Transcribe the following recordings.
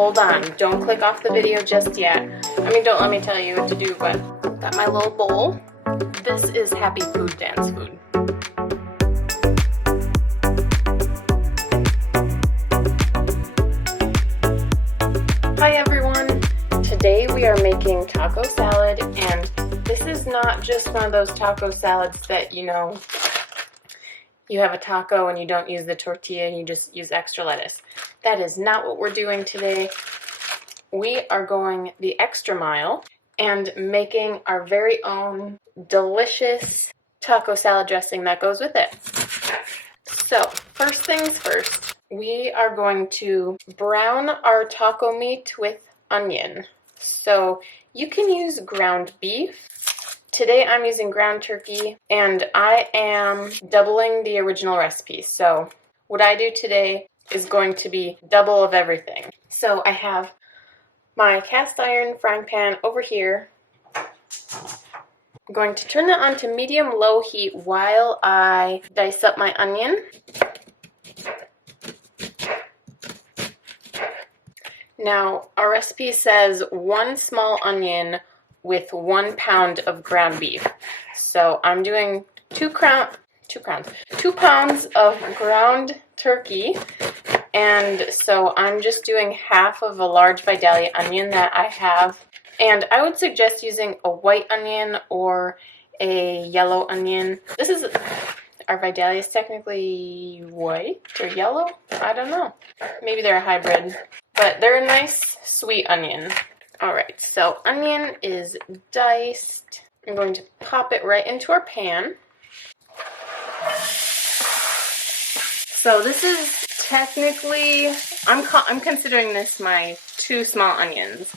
hold on, don't click off the video just yet. I mean, don't let me tell you what to do, but got my little bowl. This is happy food dance food. Hi everyone! Today we are making taco salad, and this is not just one of those taco salads that, you know, you have a taco and you don't use the tortilla and you just use extra lettuce. That is not what we're doing today. We are going the extra mile and making our very own delicious taco salad dressing that goes with it. So, first things first, we are going to brown our taco meat with onion. So, you can use ground beef. Today I'm using ground turkey, and I am doubling the original recipe. So what I do today is going to be double of everything. So I have my cast iron frying pan over here. I'm going to turn that on to medium-low heat while I dice up my onion. Now, our recipe says 1 small onion with 1 pound of ground beef. So I'm doing 2 pounds of ground turkey, and so I'm just doing half of a large Vidalia onion that I have. And I would suggest using a white onion or a yellow onion. This is, our Vidalia is technically white or yellow? I don't know. Maybe they're a hybrid, but they're a nice sweet onion. Alright, so onion is diced. I'm going to pop it right into our pan. So this is technically, I'm considering this my 2 small onions.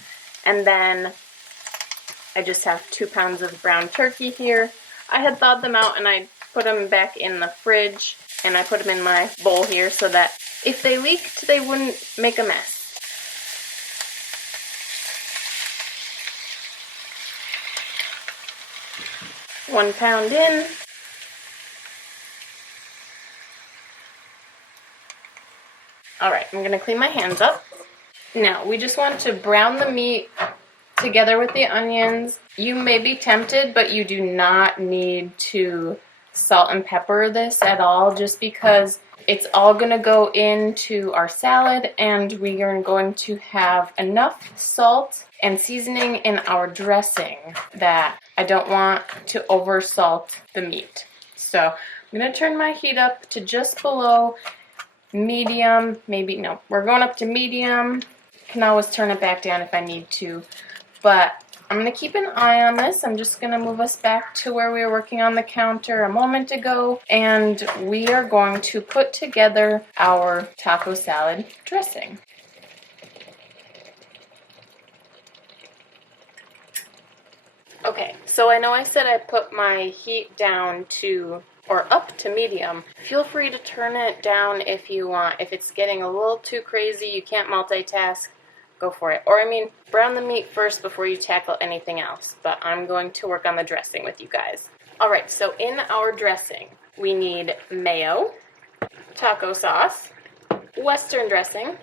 And then I just have 2 pounds of ground turkey here. I had thawed them out and I put them back in the fridge, and I put them in my bowl here so that if they leaked, they wouldn't make a mess. 1 pound in. Alright, I'm going to clean my hands up. Now, we just want to brown the meat together with the onions. You may be tempted, but you do not need to salt and pepper this at all, just because it's all going to go into our salad, and we are going to have enough salt and seasoning in our dressing that I don't want to over salt the meat. So I'm going to turn my heat up to just below medium, maybe, no, we're going up to medium. Can always turn it back down if I need to, but I'm going to keep an eye on this. I'm just going to move us back to where we were working on the counter a moment ago, and we are going to put together our taco salad dressing. Okay, so I know I said I put my heat down to, or up to medium. Feel free to turn it down if you want. If it's getting a little too crazy, you can't multitask, go for it. Or, I mean, brown the meat first before you tackle anything else. But I'm going to work on the dressing with you guys. Alright, so in our dressing, we need mayo, taco sauce, Western dressing,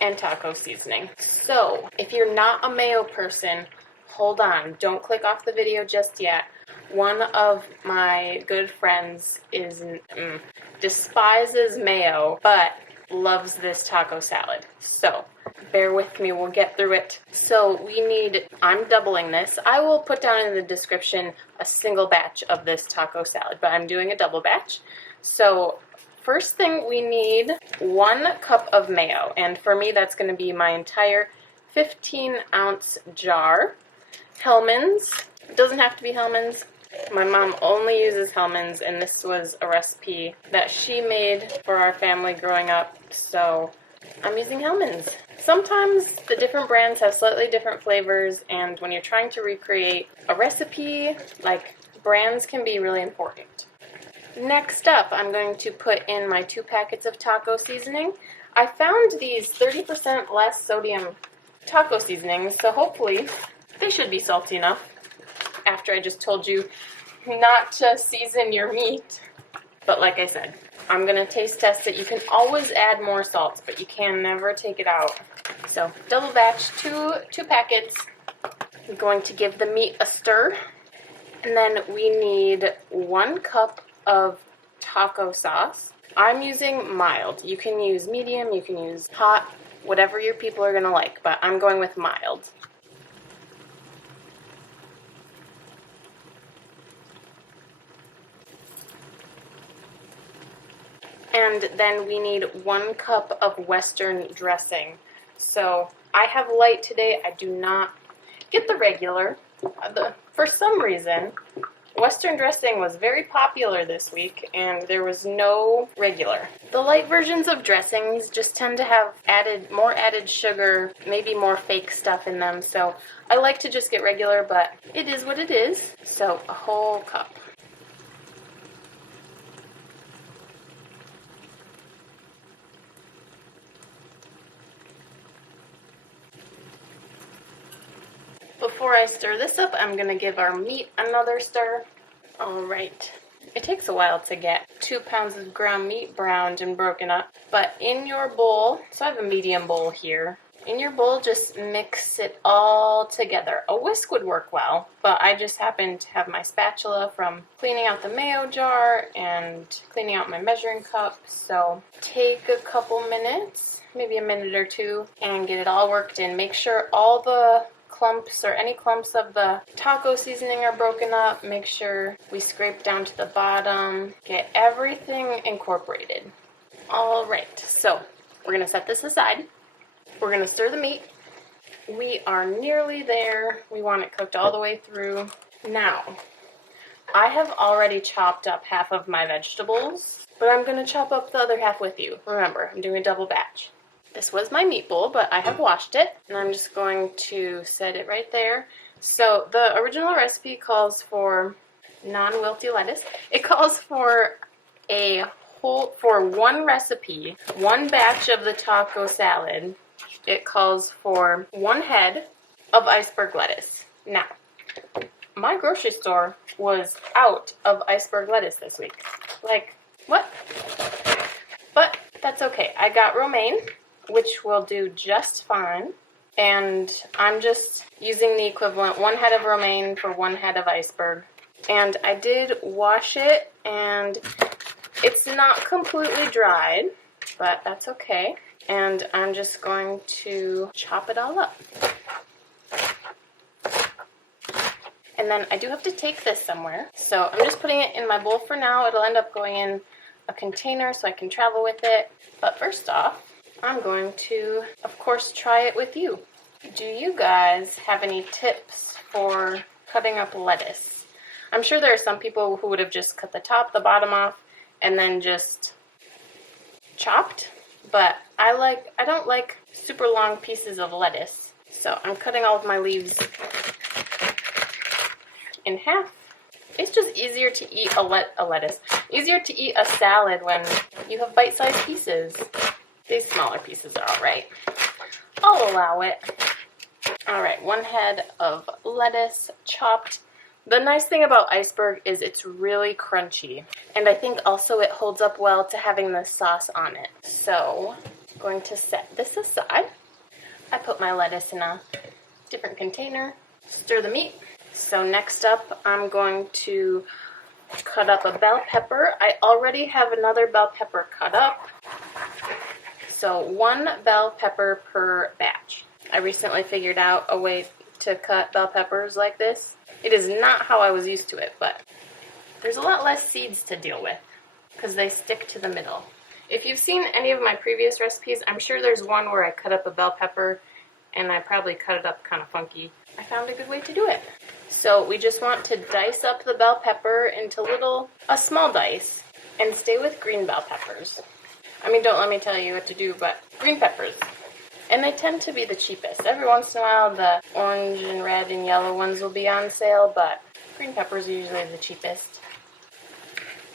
and taco seasoning. So, if you're not a mayo person, hold on, don't click off the video just yet. One of my good friends despises mayo, but loves this taco salad. So, bear with me, we'll get through it. So, we need, I'm doubling this. I will put down in the description a single batch of this taco salad, but I'm doing a double batch. So, first thing we need 1 cup of mayo, and for me that's going to be my entire 15-ounce jar. Hellmann's. It doesn't have to be Hellmann's. My mom only uses Hellmann's, and this was a recipe that she made for our family growing up, so I'm using Hellmann's. Sometimes the different brands have slightly different flavors, and when you're trying to recreate a recipe, like, brands can be really important. Next up, I'm going to put in my 2 packets of taco seasoning. I found these 30% less sodium taco seasonings, so hopefully they should be salty enough after I just told you not to season your meat. But like I said, I'm going to taste test it. You can always add more salt, but you can never take it out. So double batch, two packets. I'm going to give the meat a stir. And then we need 1 cup of taco sauce. I'm using mild. You can use medium, you can use hot, whatever your people are gonna like, but I'm going with mild. And then we need 1 cup of Western dressing. So I have light today. I do not get the regular. For some reason, Western dressing was very popular this week, and there was no regular. The light versions of dressings just tend to have more added sugar, maybe more fake stuff in them, so I like to just get regular, but it is what it is. So a whole cup. Before I stir this up, I'm going to give our meat another stir. Alright, it takes a while to get 2 pounds of ground meat browned and broken up, but in your bowl, so I have a medium bowl here, in your bowl just mix it all together. A whisk would work well, but I just happen to have my spatula from cleaning out the mayo jar and cleaning out my measuring cup, so take a couple minutes, maybe a minute or two, and get it all worked in. Make sure all the clumps or any clumps of the taco seasoning are broken up. Make sure we scrape down to the bottom. Get everything incorporated. Alright, so we're going to set this aside. We're going to stir the meat. We are nearly there. We want it cooked all the way through. Now, I have already chopped up half of my vegetables, but I'm going to chop up the other half with you. Remember, I'm doing a double batch. This was my meat bowl, but I have washed it, and I'm just going to set it right there. So the original recipe calls for non-wilty lettuce. It calls for for 1 recipe, 1 batch of the taco salad. It calls for 1 head of iceberg lettuce. Now, my grocery store was out of iceberg lettuce this week. Like, what? But that's okay. I got romaine, which will do just fine, and I'm just using the equivalent 1 head of romaine for 1 head of iceberg. And I did wash it, and it's not completely dried, but that's okay. And I'm just going to chop it all up. And then I do have to take this somewhere, so I'm just putting it in my bowl for now. It'll end up going in a container so I can travel with it. But first off, I'm going to, of course, try it with you. Do you guys have any tips for cutting up lettuce? I'm sure there are some people who would have just cut the top, the bottom off, and then just chopped. But I don't like super long pieces of lettuce. So I'm cutting all of my leaves in half. It's just easier to eat easier to eat a salad when you have bite-sized pieces. These smaller pieces are alright. I'll allow it. Alright, 1 head of lettuce chopped. The nice thing about iceberg is it's really crunchy. And I think also it holds up well to having the sauce on it. So, I'm going to set this aside. I put my lettuce in a different container. Stir the meat. So next up, I'm going to cut up a bell pepper. I already have another bell pepper cut up. So 1 bell pepper per batch. I recently figured out a way to cut bell peppers like this. It is not how I was used to it, but there's a lot less seeds to deal with because they stick to the middle. If you've seen any of my previous recipes, I'm sure there's one where I cut up a bell pepper and I probably cut it up kind of funky. I found a good way to do it. So we just want to dice up the bell pepper into a small dice, and stay with green bell peppers. I mean, don't let me tell you what to do, but green peppers. And they tend to be the cheapest. Every once in a while, the orange and red and yellow ones will be on sale, but green peppers are usually the cheapest.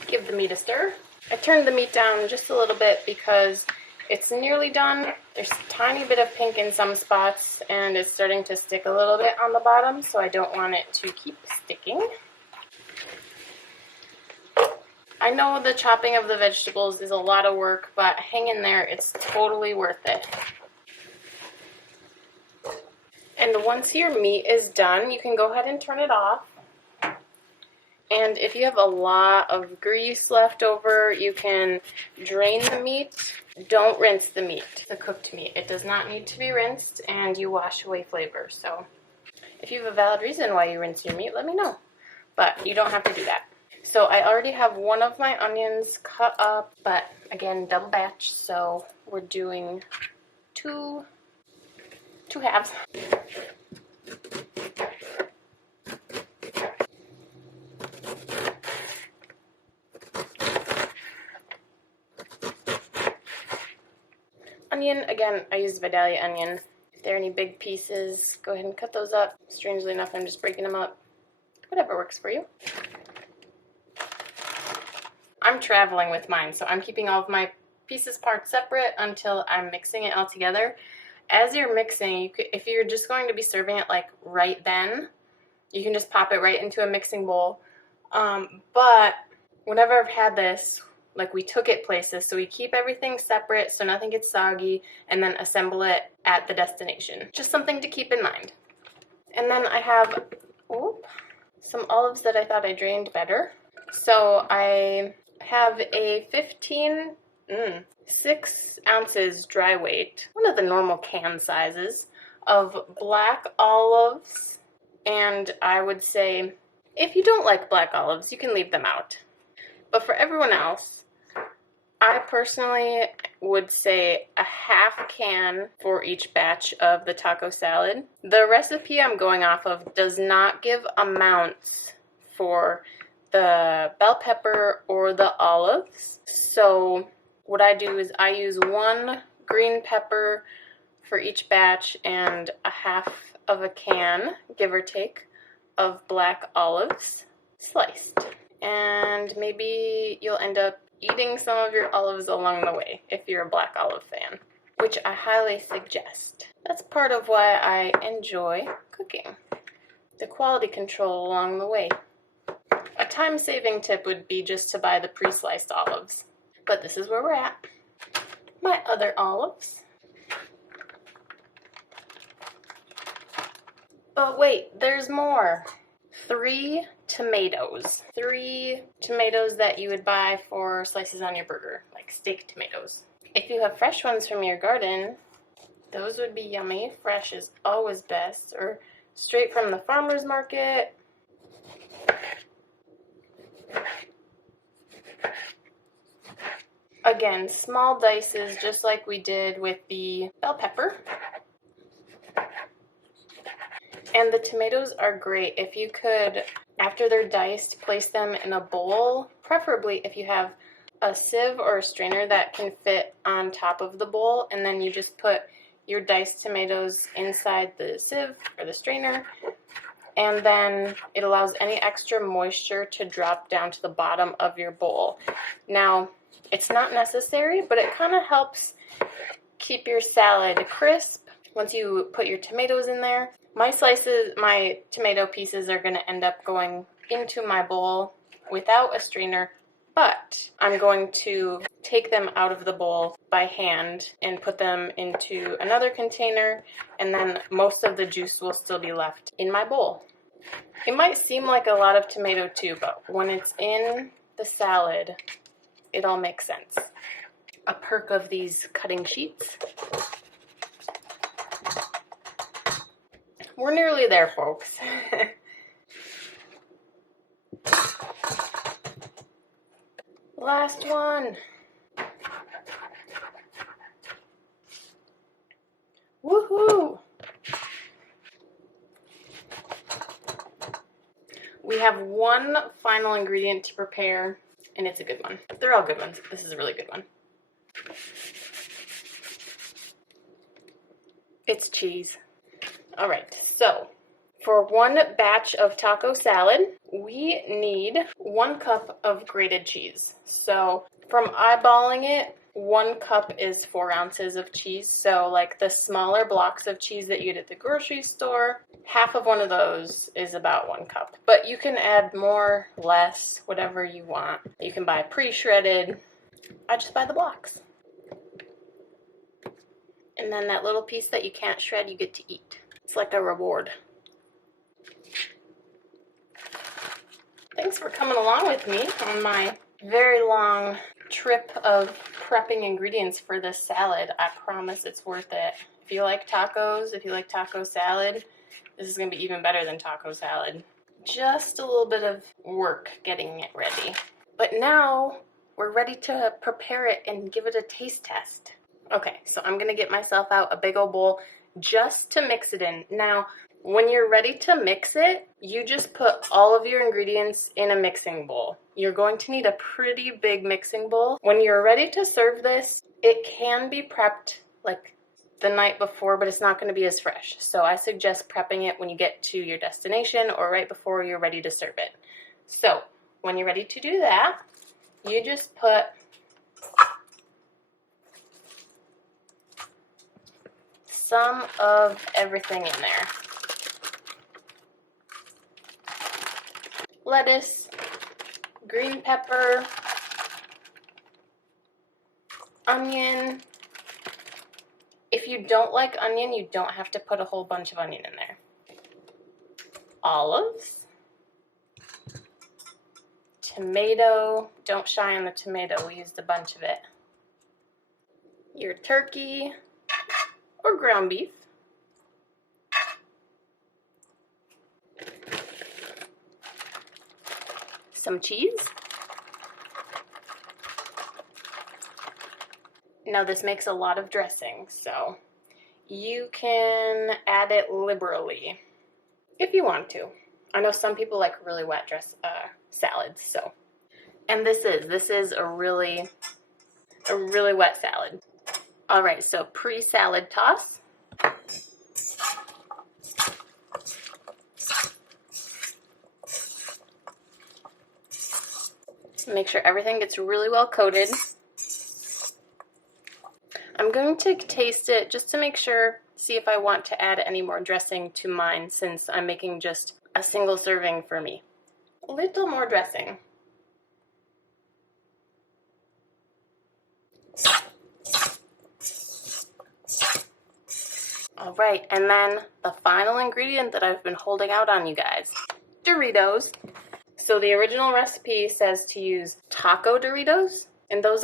Give the meat a stir. I turned the meat down just a little bit because it's nearly done. There's a tiny bit of pink in some spots, and it's starting to stick a little bit on the bottom, so I don't want it to keep sticking. I know the chopping of the vegetables is a lot of work, but hang in there. It's totally worth it. And once your meat is done, you can go ahead and turn it off. And if you have a lot of grease left over, you can drain the meat. Don't rinse the meat, the cooked meat. It does not need to be rinsed, and you wash away flavor. So if you have a valid reason why you rinse your meat, let me know. But you don't have to do that. So I already have one of my onions cut up, but again, double batch, so we're doing two halves. Onion, again, I used Vidalia onion. If there are any big pieces, go ahead and cut those up. Strangely enough, I'm just breaking them up. Whatever works for you. I'm traveling with mine, so I'm keeping all of my pieces parts separate until I'm mixing it all together. As you're mixing, if you're just going to be serving it like right then, you can just pop it right into a mixing bowl. But whenever I've had this, like we took it places, so we keep everything separate so nothing gets soggy, and then assemble it at the destination. Just something to keep in mind. And then I have some olives that I thought I drained better. So I have a 6 ounces dry weight, one of the normal can sizes, of black olives. And I would say, if you don't like black olives, you can leave them out. But for everyone else, I personally would say a half can for each batch of the taco salad. The recipe I'm going off of does not give amounts for the bell pepper or the olives. So what I do is I use 1 green pepper for each batch and a half of a can, give or take, of black olives sliced. And maybe you'll end up eating some of your olives along the way if you're a black olive fan, which I highly suggest. That's part of why I enjoy cooking. The quality control along the way. A time-saving tip would be just to buy the pre-sliced olives. But this is where we're at. My other olives. But wait, there's more. 3 tomatoes. 3 tomatoes that you would buy for slices on your burger, like steak tomatoes. If you have fresh ones from your garden, those would be yummy. Fresh is always best, or straight from the farmer's market. Again, small dices, just like we did with the bell pepper. And the tomatoes are great. If you could, after they're diced, place them in a bowl, preferably if you have a sieve or a strainer that can fit on top of the bowl, and then you just put your diced tomatoes inside the sieve or the strainer, and then it allows any extra moisture to drop down to the bottom of your bowl. Now, it's not necessary, but it kind of helps keep your salad crisp once you put your tomatoes in there. My tomato pieces are going to end up going into my bowl without a strainer, but I'm going to take them out of the bowl by hand and put them into another container, and then most of the juice will still be left in my bowl. It might seem like a lot of tomato too, but when it's in the salad, it all makes sense. A perk of these cutting sheets. We're nearly there, folks. Last one. Woohoo! We have one final ingredient to prepare, and it's a good one. They're all good ones. This is a really good one. It's cheese. All right, so for one batch of taco salad, we need 1 cup of grated cheese. So from eyeballing it, 1 cup is 4 ounces of cheese. So like the smaller blocks of cheese that you get at the grocery store, half of one of those is about 1 cup. But you can add more, less, whatever you want. You can buy pre-shredded. I just buy the blocks. And then that little piece that you can't shred, you get to eat. It's like a reward. Thanks for coming along with me on my very long trip of prepping ingredients for this salad. I promise it's worth it. If you like tacos, if you like taco salad, this is going to be even better than taco salad. Just a little bit of work getting it ready. But now we're ready to prepare it and give it a taste test. Okay, so I'm going to get myself out a big old bowl just to mix it in. Now, when you're ready to mix it, you just put all of your ingredients in a mixing bowl. You're going to need a pretty big mixing bowl. When you're ready to serve this, it can be prepped like the night before, but it's not going to be as fresh. So I suggest prepping it when you get to your destination or right before you're ready to serve it. So when you're ready to do that, you just put some of everything in there. Lettuce, green pepper, onion. If you don't like onion, you don't have to put a whole bunch of onion in there. Olives, tomato. Don't shy on the tomato, we used a bunch of it. Your turkey or ground beef. Some cheese. Now this makes a lot of dressing, so you can add it liberally if you want to. I know some people like really wet salads, so. And this is a really wet salad. All right, so pre-salad toss. Make sure everything gets really well coated. I'm going to taste it just to make sure, see if I want to add any more dressing to mine since I'm making just a single serving for me. A little more dressing. All right, and then the final ingredient that I've been holding out on you guys, Doritos. So the original recipe says to use taco Doritos, and those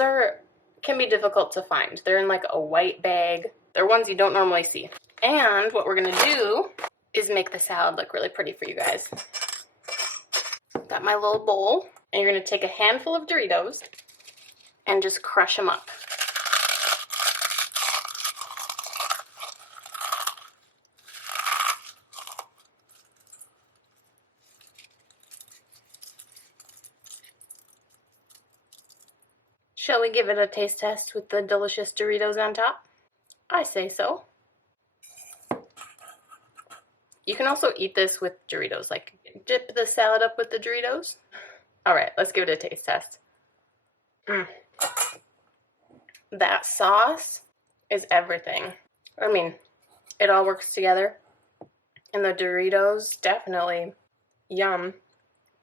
can be difficult to find. They're in like a white bag. They're ones you don't normally see. And what we're gonna do is make the salad look really pretty for you guys. Got my little bowl, and you're gonna take a handful of Doritos and just crush them up. Shall we give it a taste test with the delicious Doritos on top? I say so. You can also eat this with Doritos, like dip the salad up with the Doritos. All right, let's give it a taste test. That sauce is everything. I mean, it all works together. And the Doritos, definitely yum.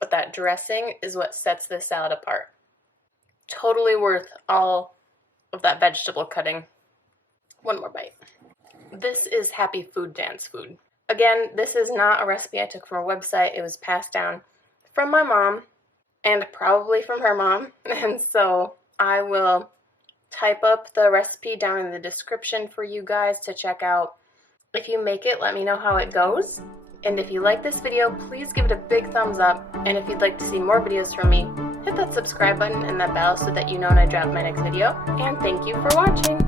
But that dressing is what sets this salad apart. Totally worth all of that vegetable cutting. One more bite. This is happy food dance food. Again, this is not a recipe I took from a website. It was passed down from my mom and probably from her mom. And so I will type up the recipe down in the description for you guys to check out. If you make it, let me know how it goes. And if you like this video, please give it a big thumbs up. And if you'd like to see more videos from me, hit that subscribe button and that bell so that you know when I drop my next video. And thank you for watching.